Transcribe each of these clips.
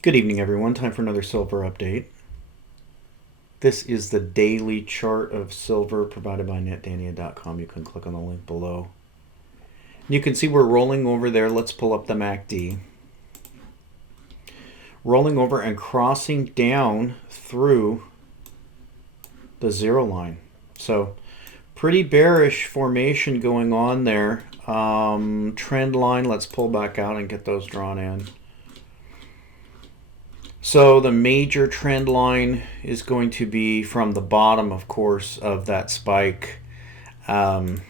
Good evening, everyone. Time for another silver update. This is the daily chart of silver provided by netdania.com. You can click on the link below. You can see we're rolling over there. Let's pull up the MACD. Rolling over and crossing down through the zero line. So pretty bearish formation going on there. Trend line, let's pull back out and get those drawn in. So the major trend line is going to be from the bottom, of course, of that spike. But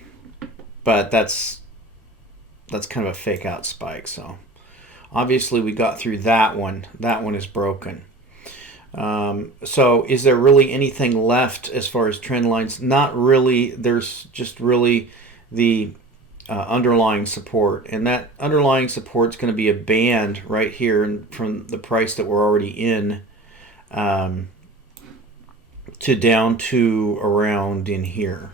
that's kind of a fake out spike. So obviously we got through that one. That one is broken. So is there really anything left as far as trend lines? Not really. There's just really the underlying support, and that underlying support is going to be a band right here from the price that we're already in to down to around in here.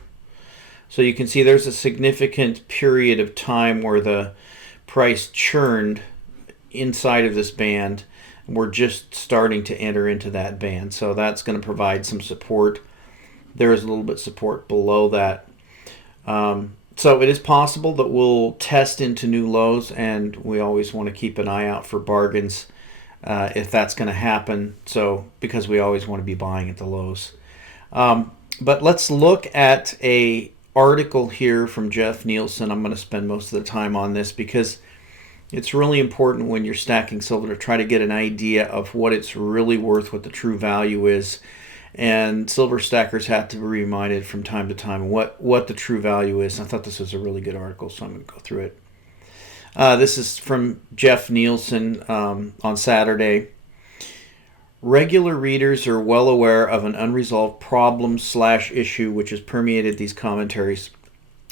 So you can see there's a significant period of time where the price churned inside of this band. We're just starting to enter into that band, so that's going to provide some support. There is a little bit of support below that. So it is possible that we'll test into new lows, and we always want to keep an eye out for bargains if that's going to happen. So because we always want to be buying at the lows. But let's look at a article here from Jeff Nielsen. I'm going to spend most of the time on this because it's really important when you're stacking silver to try to get an idea of what it's really worth, what the true value is. And silver stackers have to be reminded from time to time what the true value is. I thought this was a really good article, so I'm going to go through it. This is from Jeff Nielsen on Saturday. Regular readers are well aware of an unresolved problem/issue which has permeated these commentaries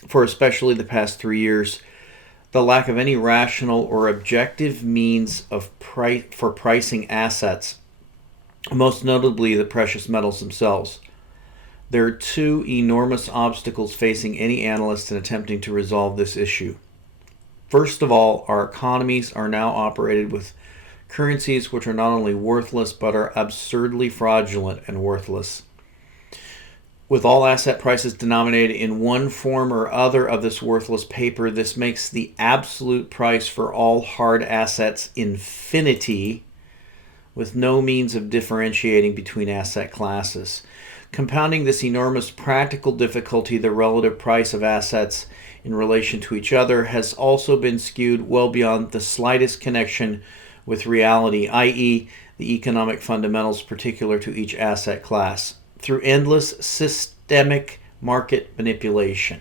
for especially the past 3 years. The lack of any rational or objective means of for pricing assets, most notably the precious metals themselves. There are two enormous obstacles facing any analyst in attempting to resolve this issue. First of all, our economies are now operated with currencies which are not only worthless but are absurdly fraudulent and worthless. With all asset prices denominated in one form or other of this worthless paper, this makes the absolute price for all hard assets infinity, with no means of differentiating between asset classes. Compounding this enormous practical difficulty, the relative price of assets in relation to each other has also been skewed well beyond the slightest connection with reality, i.e., the economic fundamentals particular to each asset class, through endless systemic market manipulation.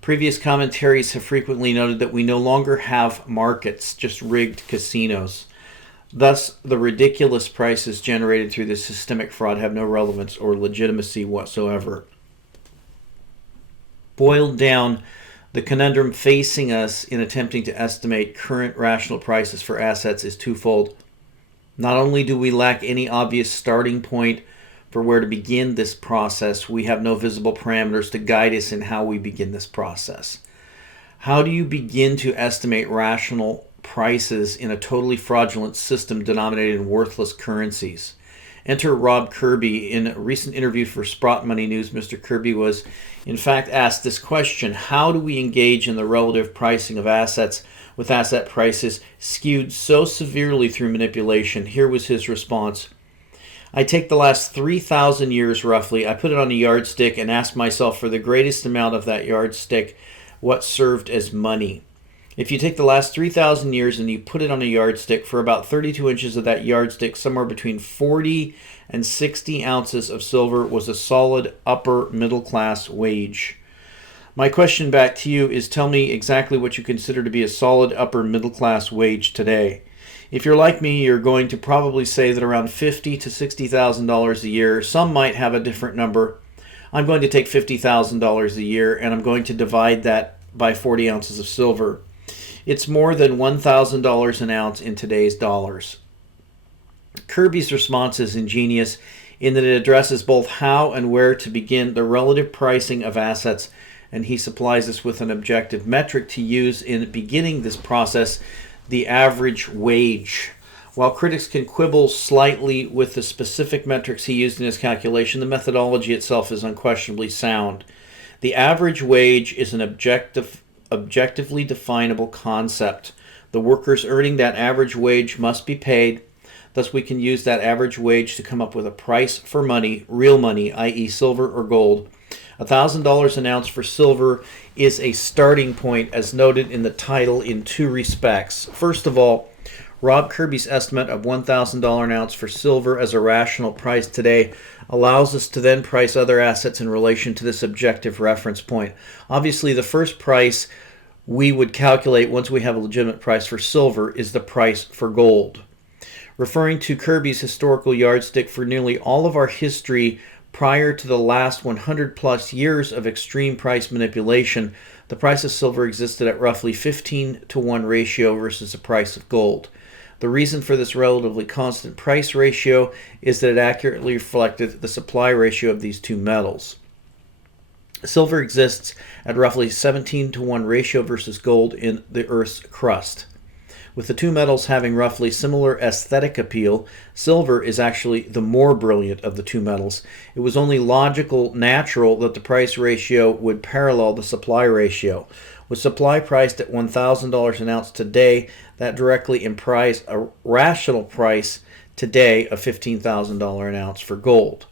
Previous commentaries have frequently noted that we no longer have markets, just rigged casinos. Thus, the ridiculous prices generated through this systemic fraud have no relevance or legitimacy whatsoever. Boiled down, the conundrum facing us in attempting to estimate current rational prices for assets is twofold. Not only do we lack any obvious starting point for where to begin this process, we have no visible parameters to guide us in how we begin this process. How do you begin to estimate rational prices in a totally fraudulent system denominated in worthless currencies? Enter Rob Kirby. In a recent interview for Sprott Money News, Mr. Kirby was in fact asked this question: how do we engage in the relative pricing of assets with asset prices skewed so severely through manipulation? Here was his response. I take the last 3,000 years roughly, I put it on a yardstick and ask myself for the greatest amount of that yardstick what served as money. If you take the last 3,000 years and you put it on a yardstick, for about 32 inches of that yardstick, somewhere between 40 and 60 ounces of silver was a solid upper middle class wage. My question back to you is, tell me exactly what you consider to be a solid upper middle class wage today. If you're like me, you're going to probably say that around $50,000 to $60,000 a year. Some might have a different number. I'm going to take $50,000 a year and I'm going to divide that by 40 ounces of silver. It's more than $1,000 an ounce in today's dollars. Kirby's response is ingenious in that it addresses both how and where to begin the relative pricing of assets, and he supplies us with an objective metric to use in beginning this process: the average wage. While critics can quibble slightly with the specific metrics he used in his calculation, the methodology itself is unquestionably sound. The average wage is an objectively definable concept. The workers earning that average wage must be paid. Thus, we can use that average wage to come up with a price for money, real money, i.e. silver or gold. $1,000 an ounce for silver is a starting point, as noted in the title, in two respects. First of all, Rob Kirby's estimate of $1,000 an ounce for silver as a rational price today allows us to then price other assets in relation to this objective reference point. Obviously, the first price we would calculate once we have a legitimate price for silver is the price for gold. Referring to Kirby's historical yardstick for nearly all of our history prior to the last 100 plus years of extreme price manipulation, the price of silver existed at roughly 15-to-1 ratio versus the price of gold. The reason for this relatively constant price ratio is that it accurately reflected the supply ratio of these two metals. Silver exists at roughly 17-to-1 ratio versus gold in the Earth's crust. With the two metals having roughly similar aesthetic appeal, silver is actually the more brilliant of the two metals. It was only logical, natural that the price ratio would parallel the supply ratio. With supply priced at $1,000 an ounce today, that directly implies a rational price today of $15,000 an ounce for gold.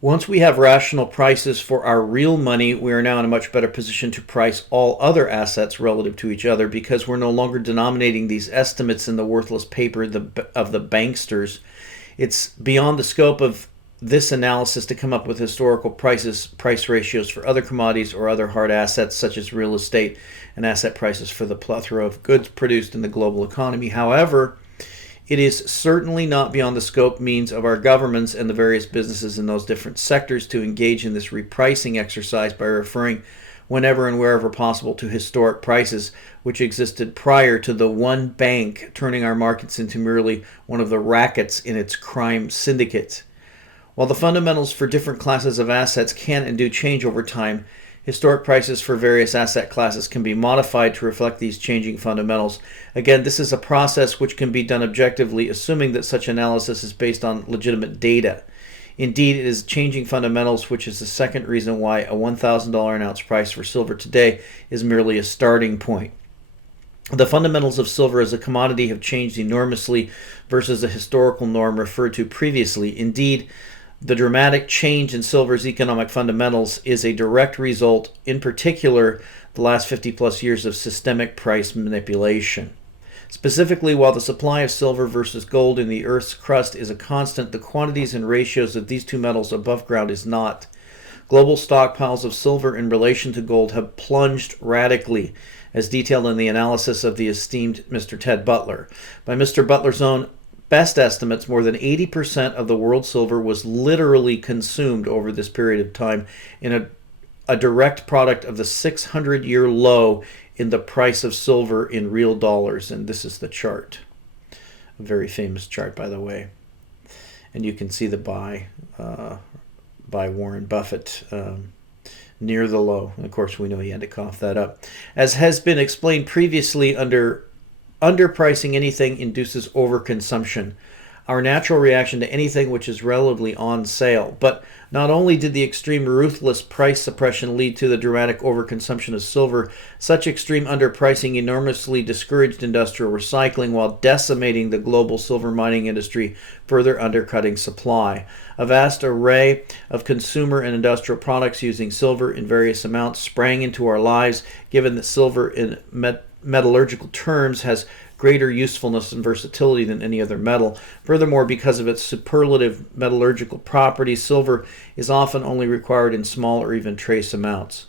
Once we have rational prices for our real money, we are now in a much better position to price all other assets relative to each other, because we're no longer denominating these estimates in the worthless paper of the banksters. It's beyond the scope of this analysis to come up with historical price ratios for other commodities or other hard assets such as real estate and asset prices for the plethora of goods produced in the global economy. However, it is certainly not beyond the scope means of our governments and the various businesses in those different sectors to engage in this repricing exercise by referring whenever and wherever possible to historic prices which existed prior to the one bank turning our markets into merely one of the rackets in its crime syndicate. While the fundamentals for different classes of assets can and do change over time, historic prices for various asset classes can be modified to reflect these changing fundamentals. Again, this is a process which can be done objectively, assuming that such analysis is based on legitimate data. Indeed, it is changing fundamentals which is the second reason why a $1,000 an ounce price for silver today is merely a starting point. The fundamentals of silver as a commodity have changed enormously versus the historical norm referred to previously. Indeed, the dramatic change in silver's economic fundamentals is a direct result, in particular, the last 50 plus years of systemic price manipulation. Specifically, while the supply of silver versus gold in the Earth's crust is a constant, the quantities and ratios of these two metals above ground is not. Global stockpiles of silver in relation to gold have plunged radically, as detailed in the analysis of the esteemed Mr. Ted Butler. By Mr. Butler's own best estimates, more than 80% of the world's silver was literally consumed over this period of time in a direct product of the 600-year low in the price of silver in real dollars. And this is the chart. A very famous chart, by the way. And you can see the buy by Warren Buffett near the low. And of course, we know he had to cough that up. As has been explained previously, underpricing anything induces overconsumption, our natural reaction to anything which is relatively on sale. But not only did the extreme ruthless price suppression lead to the dramatic overconsumption of silver, such extreme underpricing enormously discouraged industrial recycling while decimating the global silver mining industry, further undercutting supply. A vast array of consumer and industrial products using silver in various amounts sprang into our lives, given that silver in metallurgical terms has greater usefulness and versatility than any other metal. Furthermore, because of its superlative metallurgical properties, silver is often only required in small or even trace amounts.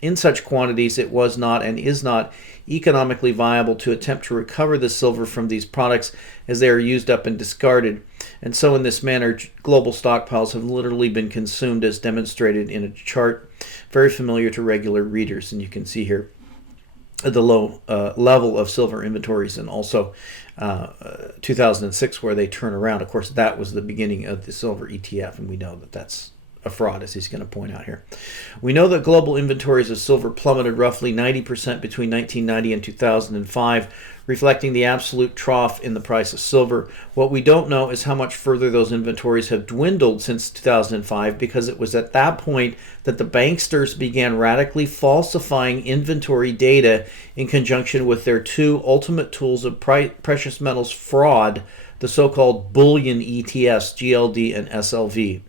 In such quantities, it was not and is not economically viable to attempt to recover the silver from these products, as they are used up and discarded. And so in this manner, global stockpiles have literally been consumed, as demonstrated in a chart very familiar to regular readers. And you can see here the low level of silver inventories, and also 2006 where they turn around. Of course, that was the beginning of the silver ETF, and we know that that's a fraud, as he's going to point out here. We know that global inventories of silver plummeted roughly 90% between 1990 and 2005, reflecting the absolute trough in the price of silver. What we don't know is how much further those inventories have dwindled since 2005, because it was at that point that the banksters began radically falsifying inventory data in conjunction with their two ultimate tools of precious metals fraud, the so-called bullion ETFs, GLD and SLV.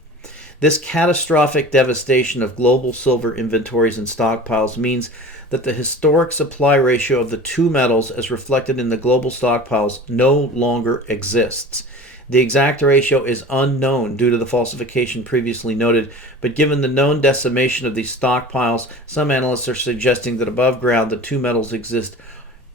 This catastrophic devastation of global silver inventories and stockpiles means that the historic supply ratio of the two metals as reflected in the global stockpiles no longer exists. The exact ratio is unknown due to the falsification previously noted, but given the known decimation of these stockpiles, some analysts are suggesting that above ground the two metals exist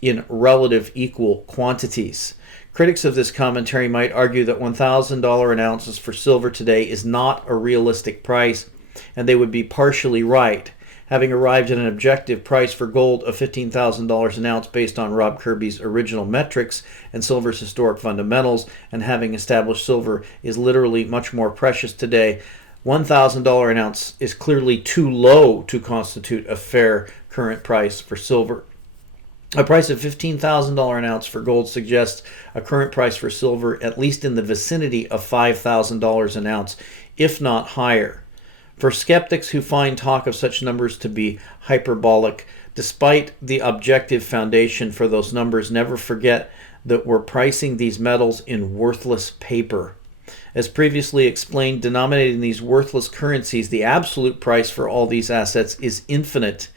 in relative equal quantities. Critics of this commentary might argue that $1,000 an ounce for silver today is not a realistic price, and they would be partially right, having arrived at an objective price for gold of $15,000 an ounce based on Rob Kirby's original metrics and silver's historic fundamentals, and having established silver is literally much more precious today. $1,000 an ounce is clearly too low to constitute a fair current price for silver. A price of $15,000 an ounce for gold suggests a current price for silver at least in the vicinity of $5,000 an ounce, if not higher. For skeptics who find talk of such numbers to be hyperbolic, despite the objective foundation for those numbers, never forget that we're pricing these metals in worthless paper. As previously explained, denominating these worthless currencies, the absolute price for all these assets is infinite.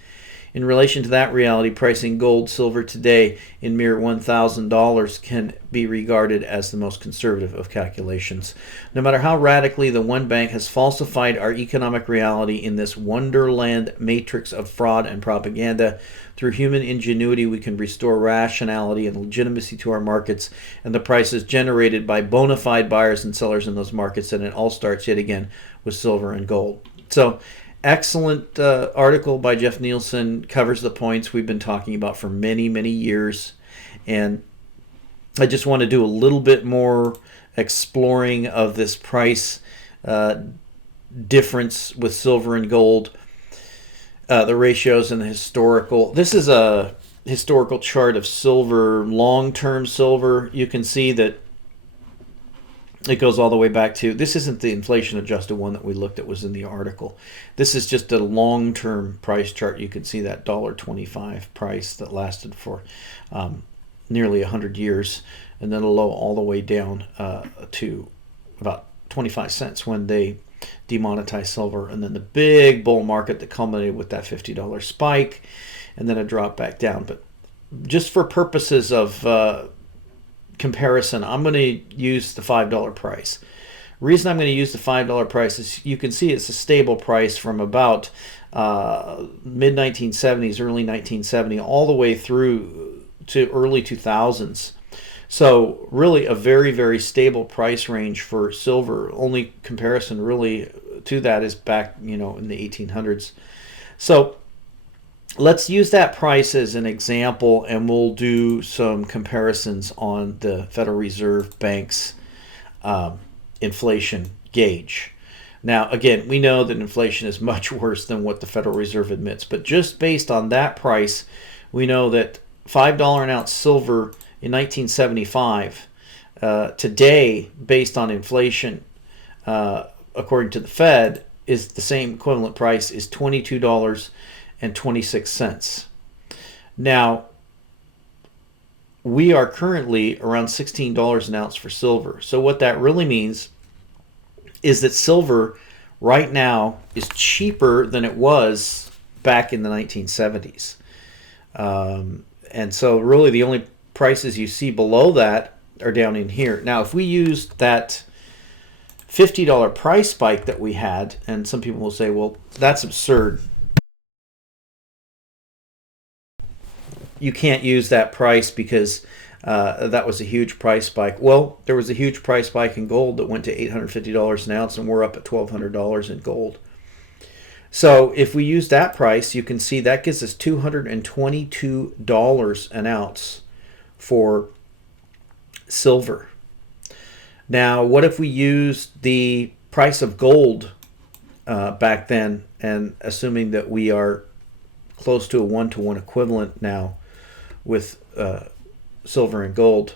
In relation to that reality, pricing gold, silver today in mere $1,000 can be regarded as the most conservative of calculations. No matter how radically the one bank has falsified our economic reality in this wonderland matrix of fraud and propaganda, through human ingenuity we can restore rationality and legitimacy to our markets and the prices generated by bona fide buyers and sellers in those markets, and it all starts yet again with silver and gold. So, excellent article by Jeff Nielsen, covers the points we've been talking about for many, many years. And I just want to do a little bit more exploring of this price difference with silver and gold, the ratios and the historical. This is a historical chart of silver, long-term silver. You can see that it goes all the way back to, this isn't the inflation adjusted one that we looked at, was in the article. This is just a long-term price chart. You can see that $1.25 price that lasted for nearly 100 years, and then a low all the way down to about 25 cents when they demonetized silver, and then the big bull market that culminated with that $50 spike, and then a drop back down. But just for purposes of comparison, I'm going to use the $5 price. Reason I'm going to use the $5 price is you can see it's a stable price from about mid 1970s, early 1970, all the way through to early 2000s. So really a very, very stable price range for silver. Only comparison really to that is back, in the 1800s. So let's use that price as an example, and we'll do some comparisons on the Federal Reserve Bank's inflation gauge. Now, again, we know that inflation is much worse than what the Federal Reserve admits, but just based on that price, we know that $5 an ounce silver in 1975, today, based on inflation, according to the Fed, is the same equivalent price is $22.26. Now, we are currently around $16 an ounce for silver. So what that really means is that silver right now is cheaper than it was back in the 1970s. And so really the only prices you see below that are down in here. Now, if we used that $50 price spike that we had, and some people will say, well, that's absurd. You can't use that price because that was a huge price spike. Well, there was a huge price spike in gold that went to $850 an ounce, and we're up at $1,200 in gold. So if we use that price, you can see that gives us $222 an ounce for silver. Now, what if we used the price of gold back then, and assuming that we are close to a 1-to-1 equivalent now with silver and gold.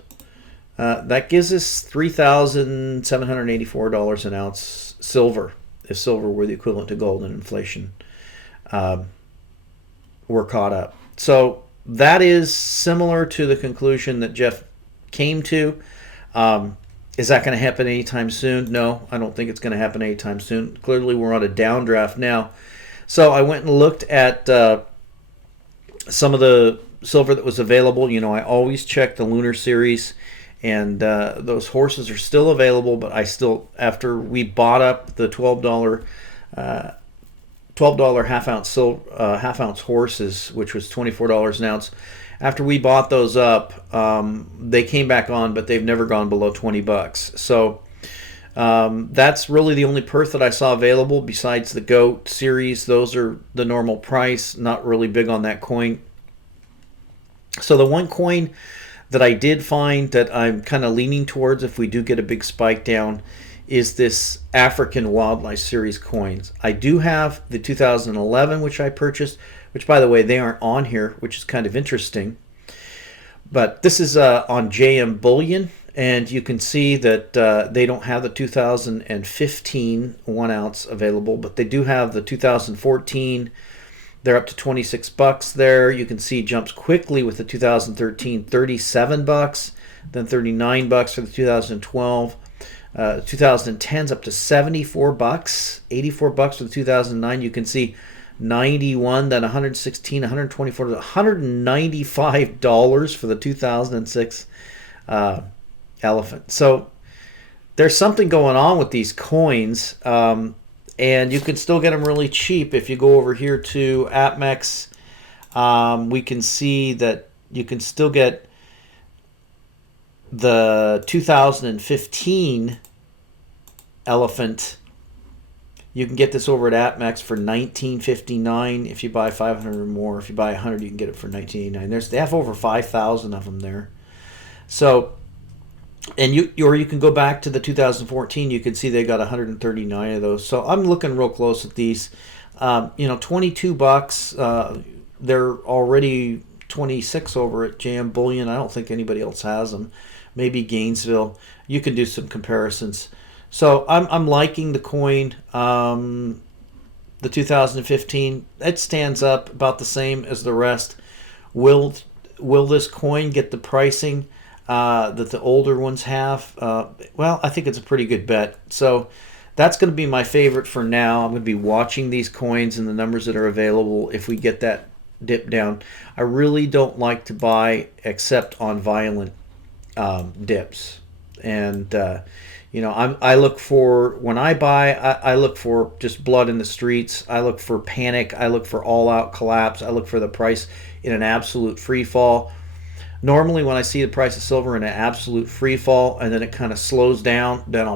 That gives us $3,784 an ounce silver, if silver were the equivalent to gold and inflation were caught up. So that is similar to the conclusion that Jeff came to. Is that going to happen anytime soon? No, I don't think it's going to happen anytime soon. Clearly, we're on a downdraft now. So I went and looked at some of the silver that was available. You know, I always check the Lunar Series, and those horses are still available. But I still, after we bought up the $12 half ounce horses, which was $24 an ounce. After we bought those up, they came back on, but they've never gone below $20. So that's really the only perth that I saw available besides the GOAT series. Those are the normal price. Not really big on that coin. So the one coin that I did find that I'm kind of leaning towards if we do get a big spike down is this African Wildlife Series coins. I do have the 2011, which I purchased, which, by the way, they aren't on here, which is kind of interesting. But this is on JM Bullion, and you can see that they don't have the 2015 1 ounce available, but they do have the 2014. They're up to $26 there. You can see jumps quickly with the 2013, $37, then $39 for the 2012. 2010's up to $74, $84 for the 2009. You can see 91, then 116, 124, $195 for the 2006 elephant. So there's something going on with these coins, and you can still get them really cheap. If you go over here to APMEX, we can see that you can still get the 2015 elephant. You can get this over at APMEX for $19.59 if you buy 500 or more. If you buy 100, you can get it for $19.89. They have over 5,000 of them there. So, and you can go back to the 2014. You can see they got 139 of those. So I'm looking real close at these. $22. They're already 26 over at JM Bullion. I don't think anybody else has them. Maybe Gainesville. You can do some comparisons. So I'm liking the coin. The 2015, it stands up about the same as the rest. Will this coin get the pricing that the older ones have? Well, I think it's a pretty good bet. So that's going to be my favorite for now. I'm going to be watching these coins and the numbers that are available if we get that dip down. I really don't like to buy except on violent dips. And I look for, when I buy, I look for just blood in the streets. I look for panic. I look for all-out collapse. I look for the price in an absolute free fall. Normally, when I see the price of silver in an absolute free fall and then it kind of slows down, then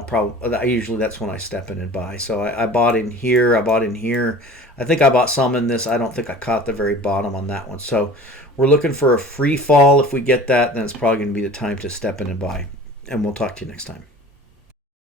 usually that's when I step in and buy. So I bought in here. I bought in here. I think I bought some in this. I don't think I caught the very bottom on that one. So we're looking for a free fall. If we get that, then it's probably going to be the time to step in and buy. And we'll talk to you next time.